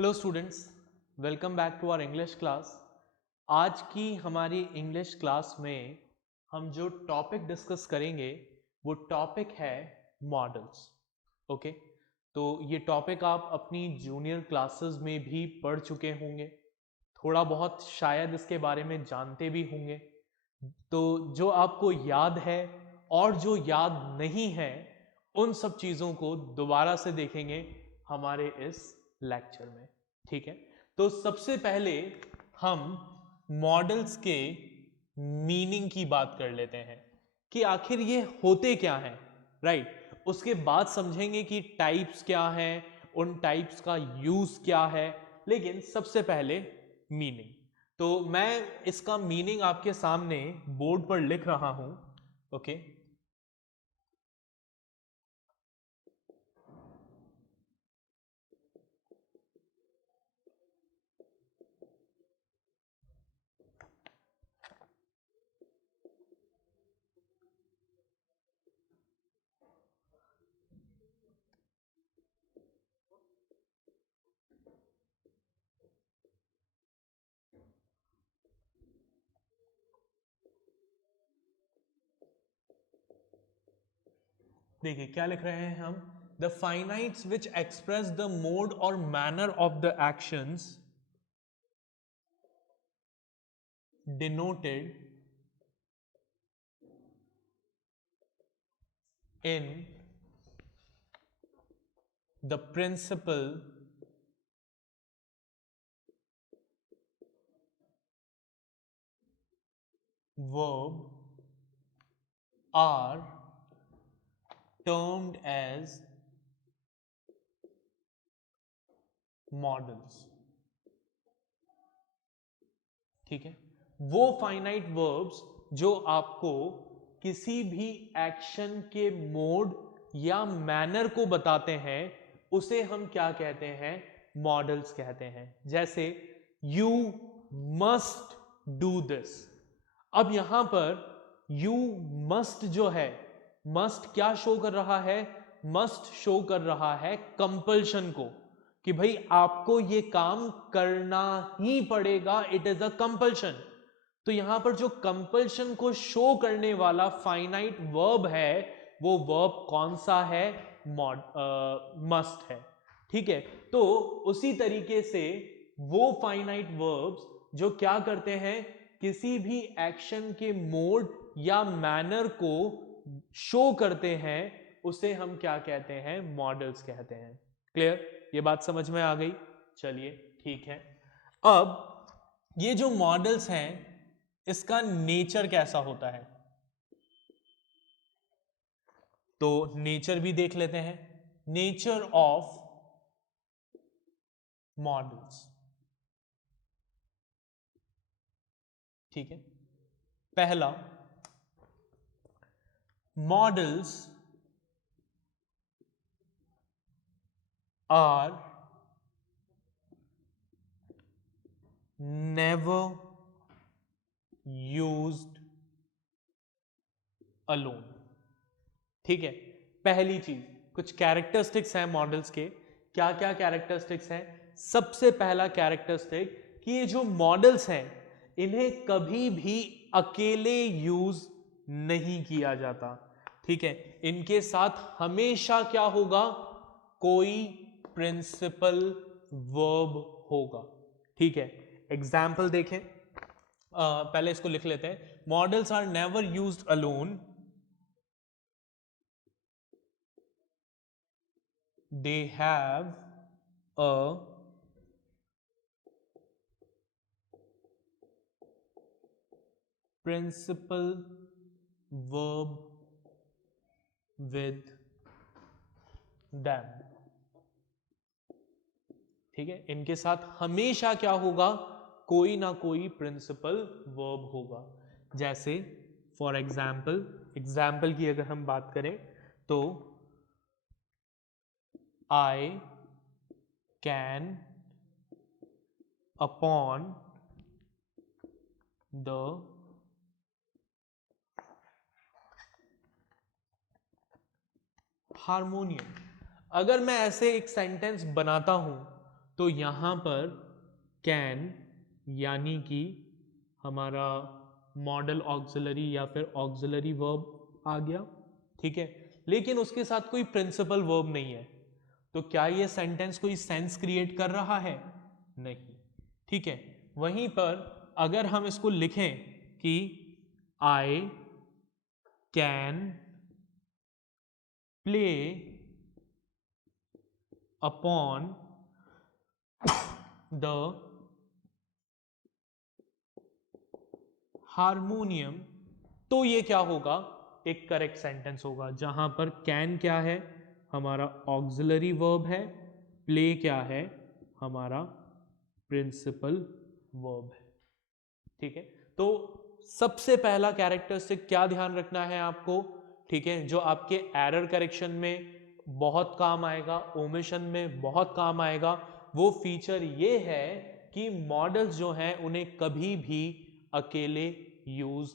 Hello students, welcome back to our English class. आज की हमारी इंग्लिश क्लास में हम जो टॉपिक डिस्कस करेंगे वो टॉपिक है मॉडल्स। ओके, तो ये टॉपिक आप अपनी जूनियर क्लासेस में भी पढ़ चुके होंगे, थोड़ा बहुत शायद इसके बारे में जानते भी होंगे। तो जो आपको याद है और जो याद नहीं है उन सब चीज़ों को दोबारा से देखेंगे हमारे इस लेक्चर में। ठीक है, तो सबसे पहले हम मॉडल्स के मीनिंग की बात कर लेते हैं कि आखिर ये होते क्या हैं, राइट। उसके बाद समझेंगे कि टाइप्स क्या हैं, उन टाइप्स का यूज क्या है, लेकिन सबसे पहले मीनिंग। तो मैं इसका मीनिंग आपके सामने बोर्ड पर लिख रहा हूं। ओके, देखिए क्या लिख रहे हैं हम। The finites which express the mode और manner of the actions denoted in the principal verb are termed as models। ठीक है, वो फाइनाइट वर्ब्स जो आपको किसी भी एक्शन के मोड या मैनर को बताते हैं उसे हम क्या कहते हैं, मॉडल्स कहते हैं। जैसे यू मस्ट डू दिस। अब यहां पर यू मस्ट जो है, मस्ट क्या शो कर रहा है, मस्ट शो कर रहा है कंपल्शन को, कि भाई आपको ये काम करना ही पड़ेगा, इट इज अ कंपल्शन। तो यहां पर जो कंपल्शन को शो करने वाला फाइनाइट वर्ब है वो वर्ब कौन सा है, मस्ट है। ठीक है, तो उसी तरीके से वो फाइनाइट वर्ब्स जो क्या करते हैं, किसी भी एक्शन के मोड या मैनर को शो करते हैं उसे हम क्या कहते हैं, मॉडल्स कहते हैं। क्लियर, ये बात समझ में आ गई। चलिए ठीक है, अब ये जो मॉडल्स हैं इसका नेचर कैसा होता है, तो नेचर भी देख लेते हैं। Nature of models. ठीक है, पहला, models are never used alone. ठीक है, पहली चीज, कुछ कैरेक्टरिस्टिक्स हैं मॉडल्स के। क्या क्या कैरेक्टरिस्टिक्स हैं? सबसे पहला कैरेक्टरिस्टिक कि ये जो मॉडल्स हैं इन्हें कभी भी अकेले यूज नहीं किया जाता। ठीक है, इनके साथ हमेशा क्या होगा, कोई प्रिंसिपल वर्ब होगा। ठीक है, एग्जाम्पल देखें। पहले इसको लिख लेते हैं। Models are never used alone, they have a principal verb with them। ठीक है, इनके साथ हमेशा क्या होगा, कोई ना कोई प्रिंसिपल वर्ब होगा। जैसे फॉर एग्जाम्पल, एग्जाम्पल की अगर हम बात करें तो I can upon the harmonium. अगर मैं ऐसे एक सेंटेंस बनाता हूं तो यहाँ पर कैन यानी कि हमारा मॉडल ऑक्सिलरी या फिर ऑक्सिलरी वर्ब आ गया, ठीक है। लेकिन उसके साथ कोई प्रिंसिपल वर्ब नहीं है, तो क्या ये सेंटेंस कोई सेंस क्रिएट कर रहा है? नहीं, ठीक है। वहीं पर अगर हम इसको लिखें कि I can play upon the harmonium, तो ये क्या होगा? एक करेक्ट सेंटेंस होगा, जहां पर कैन क्या है? हमारा ऑक्सिलरी वर्ब है, प्ले क्या है? हमारा प्रिंसिपल वर्ब है, ठीक है। तो सबसे पहला कैरेक्टरिस्टिक क्या ध्यान रखना है आपको, ठीक है, जो आपके एरर करेक्शन में बहुत काम आएगा, ओमिशन में बहुत काम आएगा, वो फीचर ये है कि मॉडल्स जो हैं उन्हें कभी भी अकेले यूज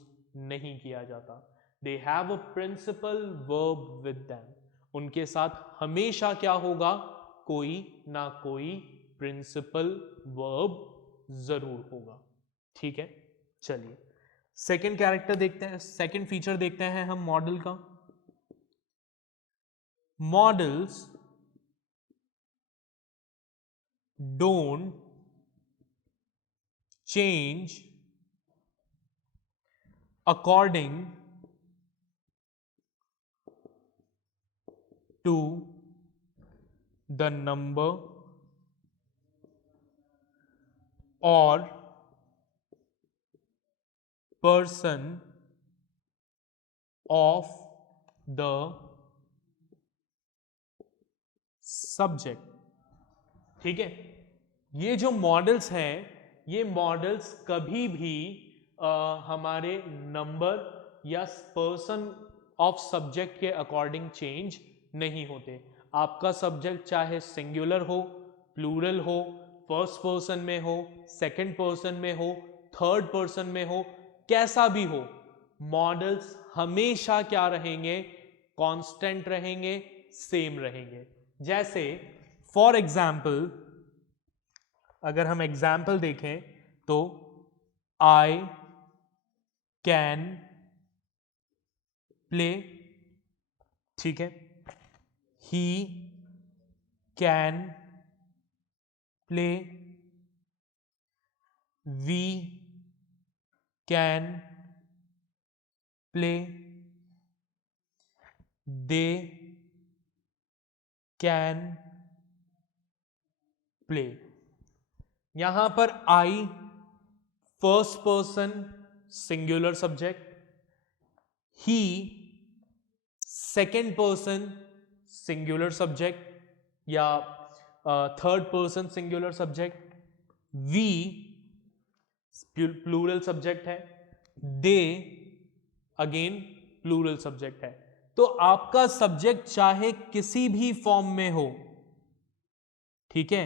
नहीं किया जाता। They have a principal verb with them, उनके साथ हमेशा क्या होगा? कोई ना कोई प्रिंसिपल वर्ब जरूर होगा, ठीक है। चलिए सेकंड कैरेक्टर देखते हैं, सेकंड फीचर देखते हैं हम मॉडल का। Models don't change according to the number और पर्सन ऑफ द सब्जेक्ट, ठीक है। ये जो मॉडल्स हैं, ये मॉडल्स कभी भी हमारे नंबर या पर्सन ऑफ सब्जेक्ट के अकॉर्डिंग चेंज नहीं होते। आपका सब्जेक्ट चाहे सिंगुलर हो, प्लूरल हो, फर्स्ट पर्सन में हो, सेकंड पर्सन में हो, थर्ड पर्सन में हो, कैसा भी हो, मॉडल्स हमेशा क्या रहेंगे? कांस्टेंट रहेंगे, सेम रहेंगे। जैसे फॉर एग्जाम्पल अगर हम एग्जाम्पल देखें तो आई कैन प्ले, ठीक है, he can play, we can play, they can play. यहां पर I first person singular subject, he second person singular subject या third person singular subject, we plural subject है, दे अगेन प्लूरल सब्जेक्ट है। तो आपका subject चाहे किसी भी फॉर्म में हो, ठीक है,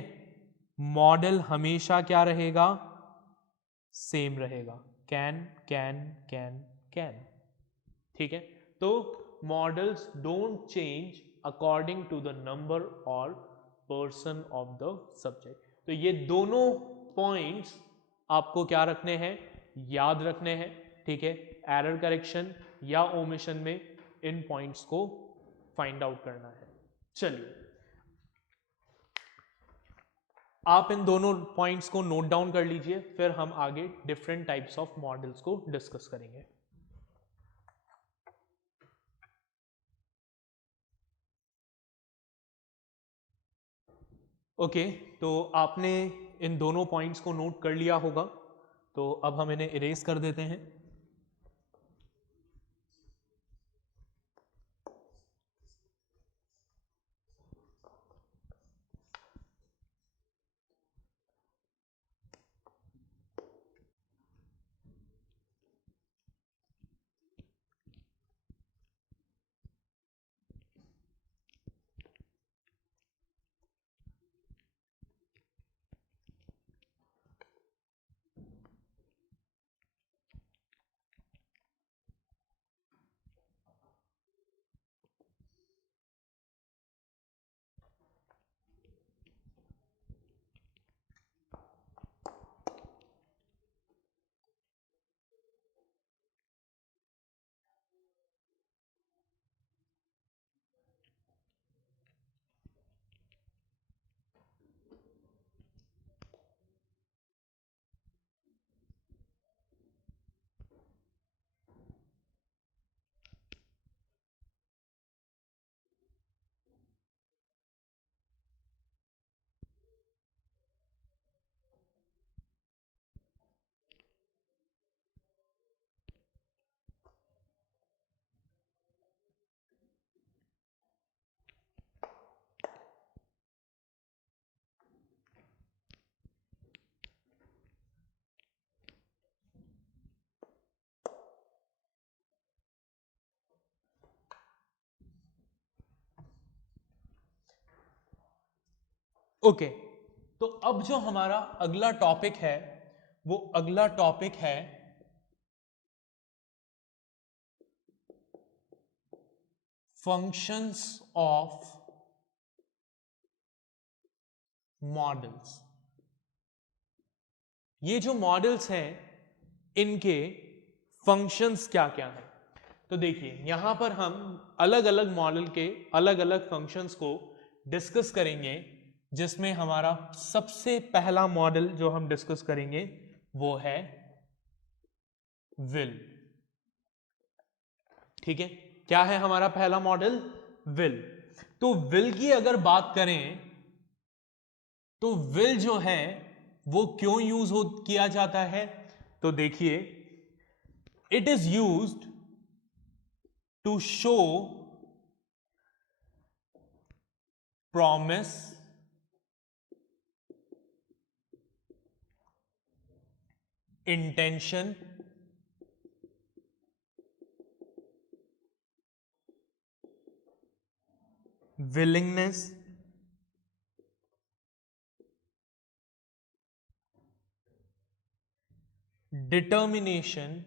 मॉडल हमेशा क्या रहेगा? सेम रहेगा, कैन कैन कैन कैन, ठीक है। तो models don't change according to the number और पर्सन ऑफ द सब्जेक्ट। तो ये दोनों पॉइंट्स आपको क्या रखने हैं? याद रखने हैं, ठीक है। एरर करेक्शन या ओमिशन में इन पॉइंट्स को फाइंड आउट करना है। चलिए आप इन दोनों पॉइंट्स को नोट डाउन कर लीजिए, फिर हम आगे डिफरेंट टाइप्स ऑफ मॉडल्स को डिस्कस करेंगे। ओके, तो आपने इन दोनों पॉइंट्स को नोट कर लिया होगा, तो अब हम इन्हें इरेज कर देते हैं। ओके, तो अब जो हमारा अगला टॉपिक है वो अगला टॉपिक है फंक्शंस ऑफ मॉडल्स। ये जो मॉडल्स हैं इनके फंक्शंस क्या क्या हैं। तो देखिए यहां पर हम अलग अलग मॉडल के अलग अलग फंक्शंस को डिस्कस करेंगे, जिसमें हमारा सबसे पहला मॉडल जो हम डिस्कस करेंगे वो है विल। ठीक है, क्या है हमारा पहला मॉडल? विल। तो विल की अगर बात करें तो विल जो है वो क्यों यूज किया जाता है, तो देखिए it is used to show promise, intention, willingness, determination,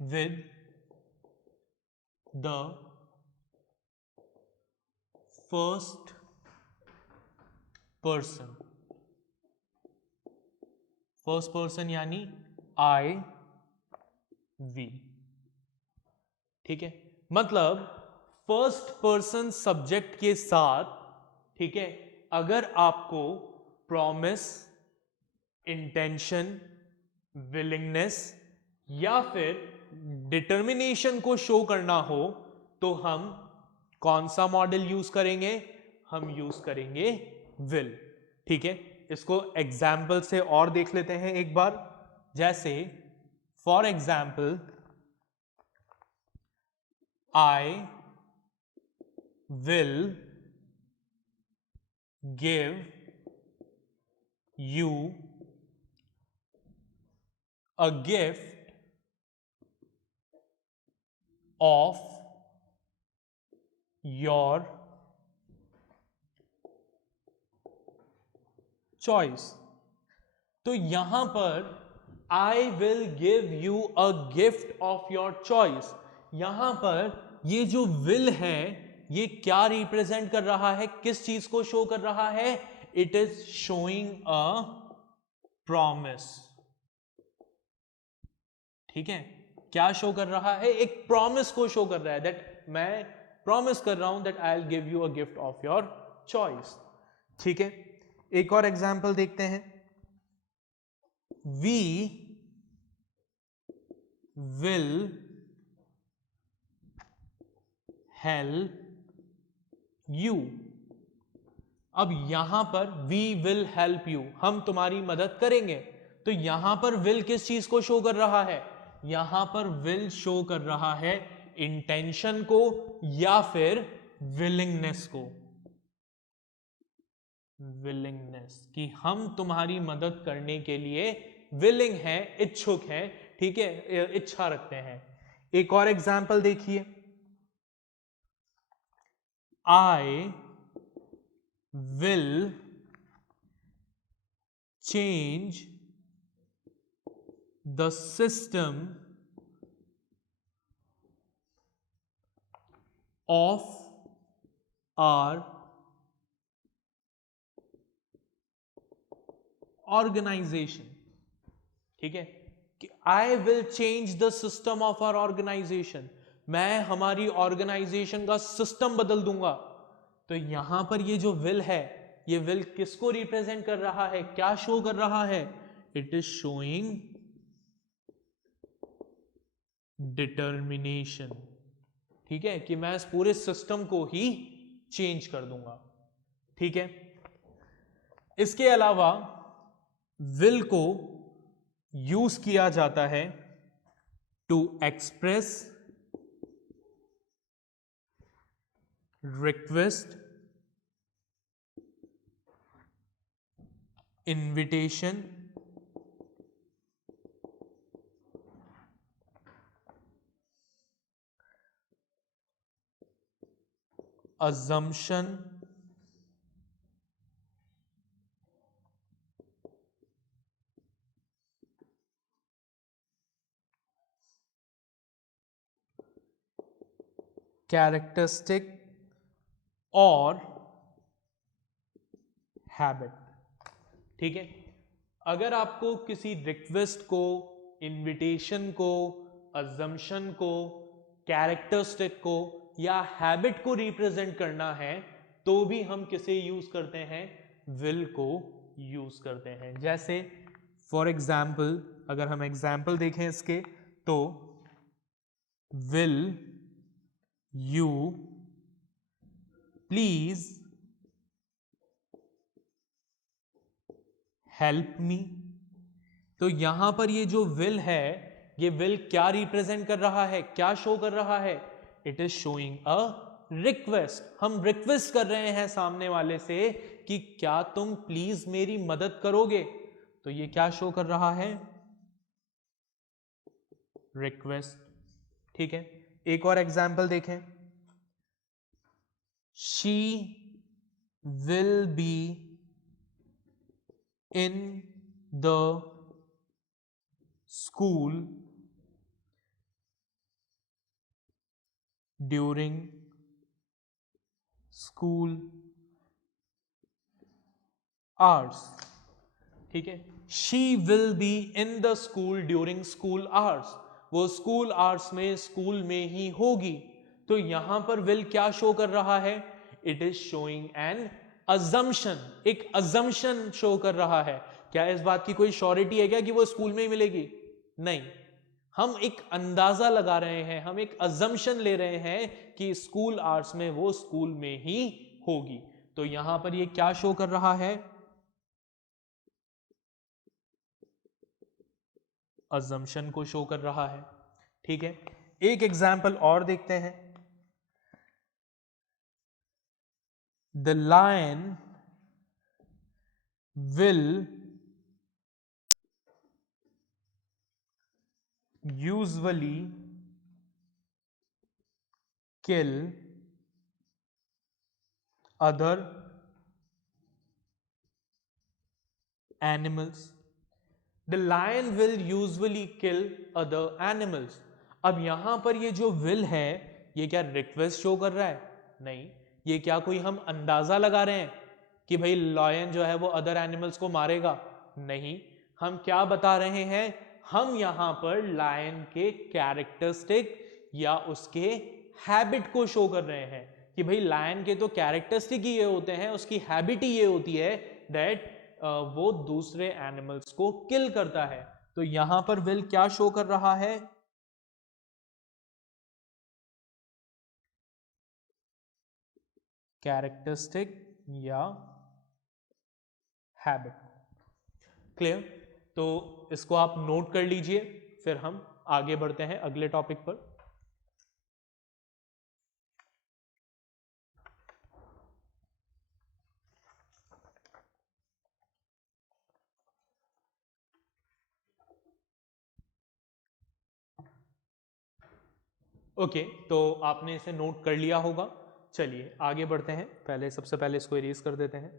with the first person। First person यानी आई वी। ठीक है, मतलब फर्स्ट पर्सन सब्जेक्ट के साथ, ठीक है, अगर आपको प्रॉमिस, इंटेंशन, विलिंगनेस या फिर डिटर्मिनेशन को शो करना हो तो हम कौन सा मॉडल यूज करेंगे? हम यूज करेंगे विल। ठीक है, इसको एग्जाम्पल से और देख लेते हैं एक बार। जैसे for example I will give you a gift of your choice. तो यहां पर आई will give you a gift of your choice, यहां पर ये जो विल है ये क्या रिप्रेजेंट कर रहा है, किस चीज को शो कर रहा है? It is showing a promise. ठीक है, क्या शो कर रहा है? एक प्रॉमिस को शो कर रहा है, दैट मैं प्रॉमिस कर रहा हूं that I will give you a gift of your choice. ठीक है, एक और एग्जाम्पल देखते हैं। We will help you. अब यहां पर वी विल हेल्प यू, हम तुम्हारी मदद करेंगे, तो यहां पर विल किस चीज को शो कर रहा है? यहां पर विल शो कर रहा है इंटेंशन को या फिर विलिंगनेस को। विलिंगनेस कि हम तुम्हारी मदद करने के लिए विलिंग हैं, इच्छुक हैं। ठीक है, इच्छा रखते हैं। एक और एग्जाम्पल देखिए। I will change the system of our organization। ठीक है, कि I will change the system of our organisation, मैं हमारी ऑर्गेनाइजेशन का सिस्टम बदल दूंगा। तो यहां पर ये जो विल है, ये विल किसको रिप्रेजेंट कर रहा है, क्या शो कर रहा है? It is showing determination. ठीक है, कि मैं इस पूरे सिस्टम को ही चेंज कर दूंगा। ठीक है, इसके अलावा विल को यूज किया जाता है to express request, invitation, assumption, characteristic और हैबिट। ठीक है, अगर आपको किसी रिक्वेस्ट को, इनविटेशन को, अजम्पशन को, कैरेक्टरिस्टिक को या हैबिट को रिप्रेजेंट करना है तो भी हम किसे यूज करते हैं? विल को यूज करते हैं। जैसे फॉर एग्जाम्पल, अगर हम एग्जाम्पल देखें इसके, तो will you please help me. तो यहां पर ये जो विल है, ये विल क्या रिप्रेजेंट कर रहा है, क्या शो कर रहा है? It is showing a request. हम रिक्वेस्ट कर रहे हैं सामने वाले से कि क्या तुम प्लीज मेरी मदद करोगे। तो ये क्या शो कर रहा है? रिक्वेस्ट। ठीक है, एक और एग्जाम्पल देखें। She will be in the school during school hours. ठीक है, she will be in the school during school hours. वो स्कूल आवर्स में स्कूल में ही होगी। तो यहां पर विल क्या शो कर रहा है? It is showing N assumption, एक अजम्पशन शो कर रहा है। क्या इस बात की कोई श्योरिटी है क्या कि वो स्कूल में ही मिलेगी? नहीं, हम एक अंदाजा लगा रहे हैं, हम एक अजम्पशन ले रहे हैं कि स्कूल आवर्स में वो स्कूल में ही होगी। तो यहां पर ये क्या शो कर रहा है? अजम्पशन को शो कर रहा है। ठीक है, एक एग्जाम्पल और देखते हैं। The lion will usually kill other animals. The lion will usually kill other animals. अब यहां पर ये जो विल है, ये क्या रिक्वेस्ट शो कर रहा है? नहीं, ये क्या कोई हम अंदाजा लगा रहे हैं कि भाई लायन जो है वो अदर एनिमल्स को मारेगा? नहीं, हम क्या बता रहे हैं? हम यहां पर लायन के कैरेक्टरिस्टिक या उसके हैबिट को शो कर रहे हैं कि भाई लायन के तो कैरेक्टरिस्टिक ही ये होते हैं, उसकी हैबिट ही ये होती है दैट वो दूसरे एनिमल्स को किल करता है। तो यहां पर विल क्या शो कर रहा है? कैरेक्टरिस्टिक या हैबिट। क्लियर? तो इसको आप नोट कर लीजिए, फिर हम आगे बढ़ते हैं अगले टॉपिक पर। ओके, तो आपने इसे नोट कर लिया होगा। चलिए आगे बढ़ते हैं। पहले सबसे पहले इसको इरेज कर देते हैं।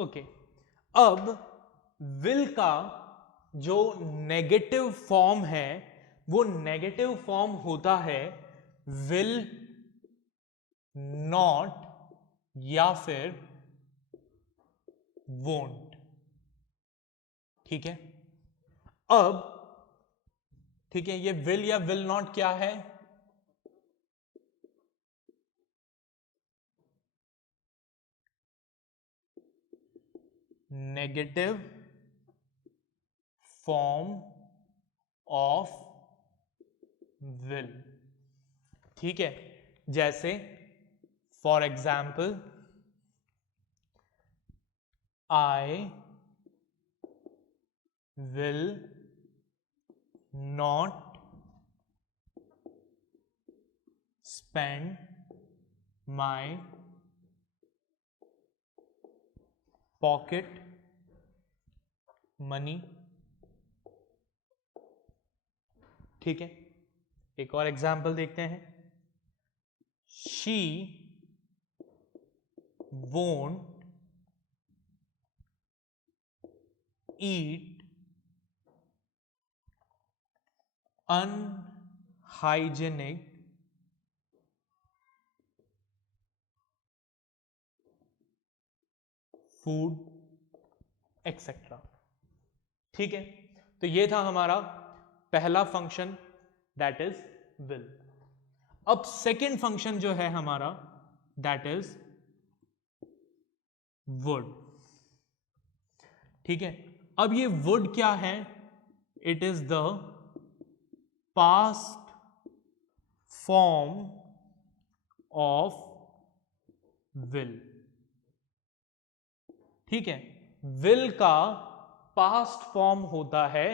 ओके, अब विल का जो नेगेटिव फॉर्म है वो नेगेटिव फॉर्म होता है विल नॉट या फिर वोंट। ठीक है, अब ठीक है, ये विल या विल नॉट क्या है? Negative form of will. ठीक है, जैसे for example I will not spend my pocket money. ठीक है, एक और एग्जाम्पल देखते हैं। She won't eat unhygienic food etcetera. ठीक है, तो ये था हमारा पहला फंक्शन, दैट इज विल। अब सेकेंड फंक्शन जो है हमारा, दैट इज वुड। ठीक है, अब ये वुड क्या है? It is the past form of will. ठीक है, विल का पास्ट फॉर्म होता है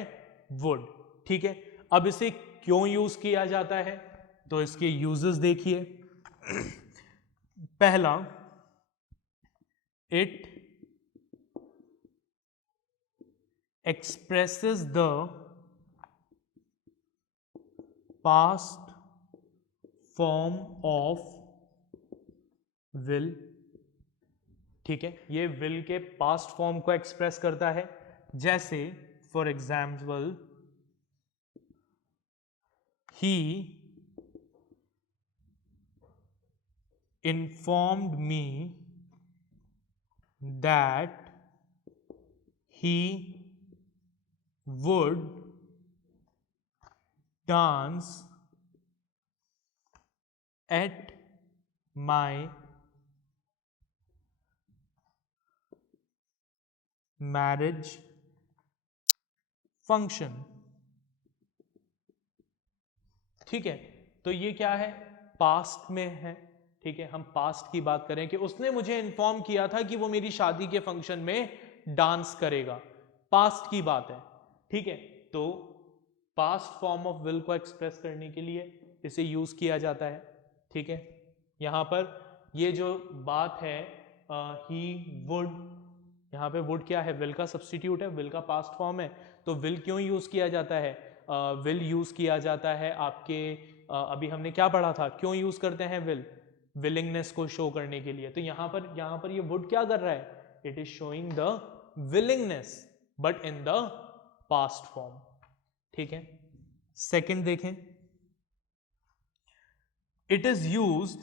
वुड। ठीक है, अब इसे क्यों यूज किया जाता है तो इसके यूजेस देखिए। पहला, it expresses the past form of will। ठीक है, ये will के past form को एक्सप्रेस करता है। जैसे for example he informed me that he would dance at my marriage function. ठीक है, तो ये क्या है? पास्ट में है। ठीक है, हम पास्ट की बात करें कि उसने मुझे इन्फॉर्म किया था कि वो मेरी शादी के फंक्शन में डांस करेगा। पास्ट की बात है। ठीक है, तो पास्ट फॉर्म ऑफ विल को एक्सप्रेस करने के लिए इसे यूज किया जाता है। ठीक है, यहां पर ये जो बात है ही वुड, यहाँ पे वुड क्या है? विल का सब्स्टिट्यूट है, विल का पास्ट फॉर्म है। तो विल क्यों यूज किया जाता है? विल यूज किया जाता है आपके अभी हमने क्या पढ़ा था, क्यों यूज करते हैं विल? विलिंगनेस को शो करने के लिए। तो यहाँ पर ये वुड क्या कर रहा है? It is showing the willingness but in the past form. ठीक है, सेकंड देखें, it is used,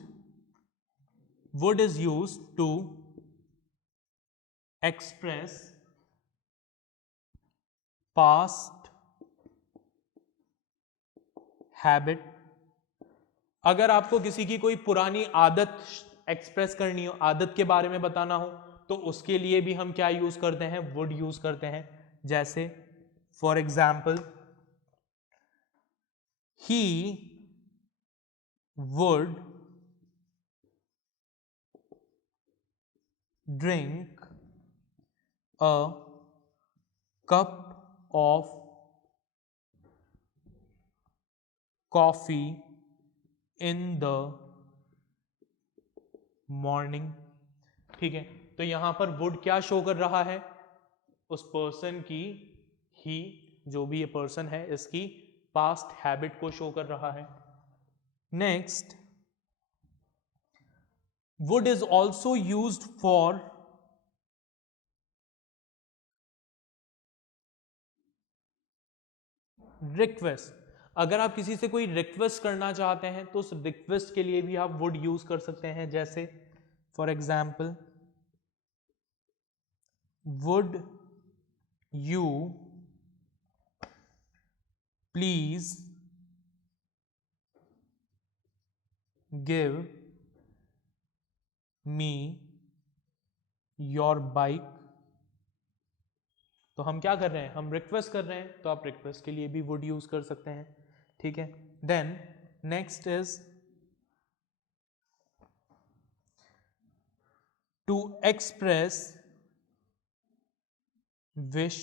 would is used to express past habit. अगर आपको किसी की कोई पुरानी आदत एक्सप्रेस करनी हो, आदत के बारे में बताना हो, तो उसके लिए भी हम क्या यूज करते हैं? वुड यूज करते हैं। जैसे for example he would drink a cup of coffee in the morning. ठीक है, तो यहां पर वुड क्या शो कर रहा है? उस पर्सन की, ही जो भी ये पर्सन है, इसकी पास्ट हैबिट को शो कर रहा है। Next, would is also used for request, अगर आप किसी से कोई रिक्वेस्ट करना चाहते हैं तो उस रिक्वेस्ट के लिए भी आप वुड यूज कर सकते हैं, जैसे for example would you please give me your bike. तो हम क्या कर रहे हैं, हम रिक्वेस्ट कर रहे हैं, तो आप रिक्वेस्ट के लिए भी वुड यूज कर सकते हैं, ठीक है। Then next is to express wish,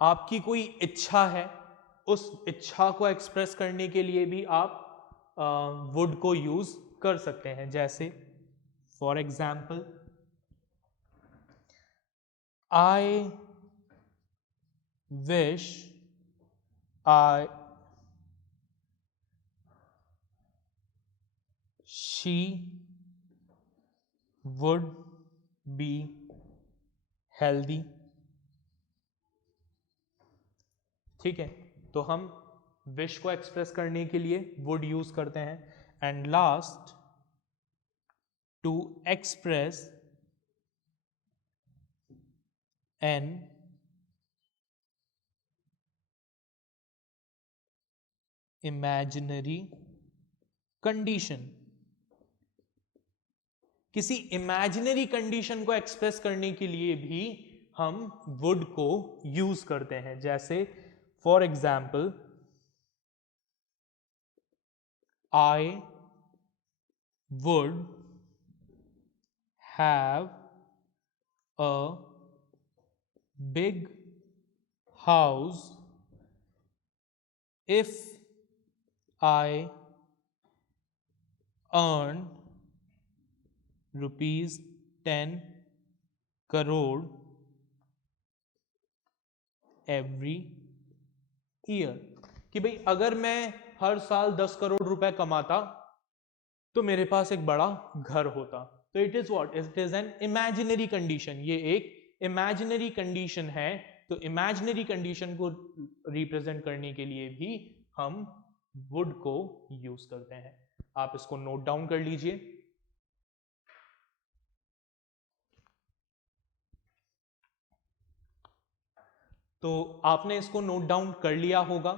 आपकी कोई इच्छा है, उस इच्छा को एक्सप्रेस करने के लिए भी आप वुड को यूज कर सकते हैं, जैसे for example I wish I she would be healthy, ठीक है। तो हम विश को एक्सप्रेस करने के लिए वुड यूज करते हैं। And last to express an imaginary condition, किसी इमेजिनरी कंडीशन को एक्सप्रेस करने के लिए भी हम वुड को यूज करते हैं, जैसे for example I would have a big house if I earn ₹10 crore every year, कि भाई अगर मैं हर साल 10 करोड़ रुपए कमाता तो मेरे पास एक बड़ा घर होता। तो it is what, it is an imaginary condition, ये एक इमेजिनरी कंडीशन है। तो इमेजिनरी कंडीशन को रिप्रेजेंट करने के लिए भी हम वुड को यूज करते हैं। आप इसको नोट डाउन कर लीजिए। तो आपने इसको नोट डाउन कर लिया होगा।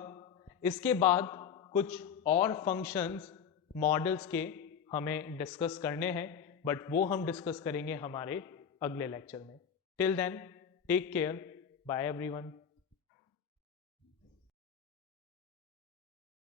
इसके बाद कुछ और फंक्शंस मॉडल्स के हमें डिस्कस करने हैं, बट वो हम डिस्कस करेंगे हमारे अगले लेक्चर में। Till then take care, bye everyone.